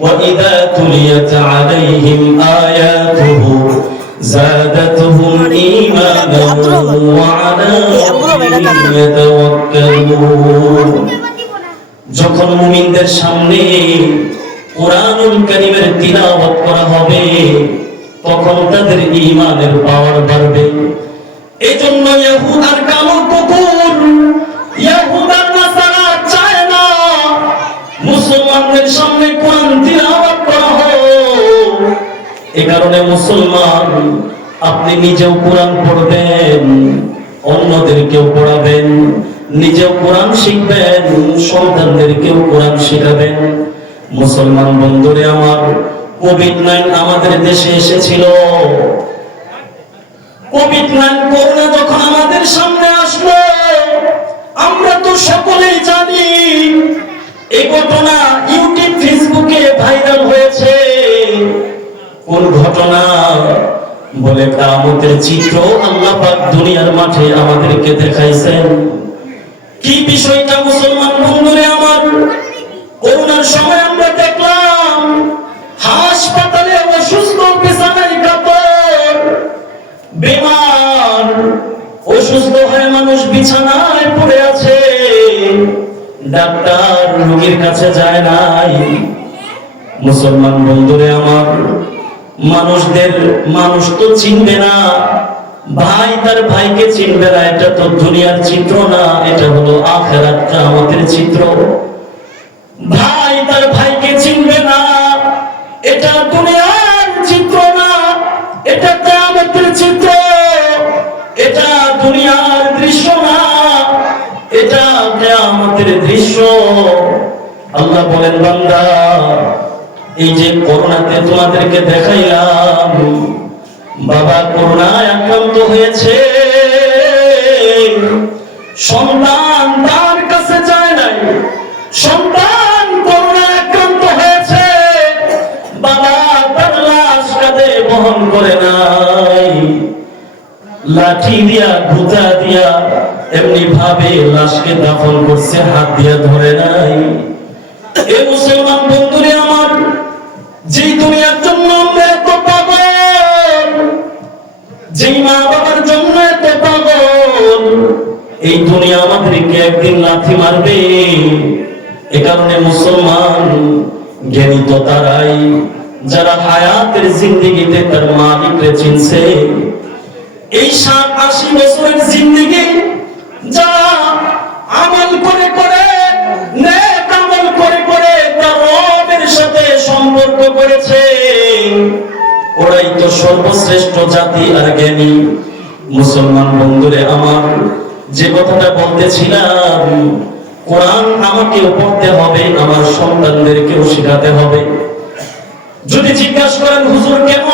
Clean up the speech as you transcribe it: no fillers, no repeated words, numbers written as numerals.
وإذا تليت عليهم آياته زادتهم إيمانا وعلى ربهم يتوكلون যখন মুমিনদের সামনে কুরআনুল কারীমের তিলাওয়াত করা হবে তখন তাদের ঈমানের পাওয়ার বাড়বে। এজন্য ইহুদ আর কামুল কুকুর, ইহুদ আর নাসারা চায় না মুসলমানদের সামনে কোরআন তিলাওয়াত করা হোক। এই কারণে মুসলমান আপনি নিজেও কোরআন পড়বেন, অন্যদেরকেও পড়াবেন, নিজেও কোরআন শিখবেন, সন্তানদেরকেও কোরআন শেখাবেন। মুসলমান বন্ধুরে আমার, কোভিড-19 আমাদের দেশে এসেছিল। কোভিড-19 করোনা যখন আমাদের সামনে আসলো, আমরা তো সকলেই জানি এই ঘটনা ইউটিউব ফেসবুকে ভাইরাল হয়েছে। কোন ঘটনা? বলে কিয়ামতের চিত্র আল্লাহ পাক দুনিয়ার মাঠে আমাদেরকে দেখাইছেন। কি বিষয়টা মুসলমান বন্ধুরে আমার? করোনার সময় আমরা দেখলাম হাসপাতালে অসুস্থ, বিছানায় কাতর, বেমার, অসুস্থ হয়ে মানুষ বিছানায় পড়ে আছে, ডাক্তার রোগীর কাছে যায় নাই। মুসলমান বন্ধুরে আমার, মানুষ তো চিনবে না, ভাই তার ভাইকে চিনবে না। এটা তো দুনিয়ার চিত্র না, এটা হলো আখিরাত কিয়ামতের চিত্র। ভাই তার ভাইকে চিনবে না, এটা দুনিয়ার চিত্র না, এটা কিয়ামতের চিত্র। এটা দুনিয়ার দৃশ্য না, এটা কিয়ামতের দৃশ্য। আল্লাহ বলেন, বান্দা এই যে করোনাতে তোমাদেরকে দেখাইলাম, বাবা করোনায় আক্রান্ত হয়েছে, সন্তান তার কাছে যায় নাই, সন্তান করোনায় আক্রান্ত হয়েছে, বাবা তার লাশ কাঁধে বহন করে নাই, লাঠি দিয়া গুতা দিয়া এমনি ভাবে লাশকে দাফন করছে, হাত দিয়া ধরে নাই। এ মুসলমান বন্ধুরে আমার, যে দুনিয়ার জন্য আমরা এত পাগল, যেই মা বাবার জন্য এত পাগল, এই দুনিয়া আমাদেরকে একদিন লাথি মারবে। এ কারণে মুসলমান জ্ঞানী তো তারাই যারা হায়াতের জিন্দেগিতে তার মালিককে চিনছে। এই 70-80 বছরের জিন্দেগি যারা আমল করে করে, নেক আমল করে করে তার রবের সাথে সম্পর্ক করেছে, ওরাই তো সর্বশ্রেষ্ঠ জাতি আর জ্ঞানী। মুসলমান বন্ধুরে আমার, যে কথাটা বলতেছিলাম, কোরআন আমাকেও পড়তে হবে, আমার সন্তানদেরকেও শেখাতে হবে। যদি জিজ্ঞাসা করেন হুজুর কেমন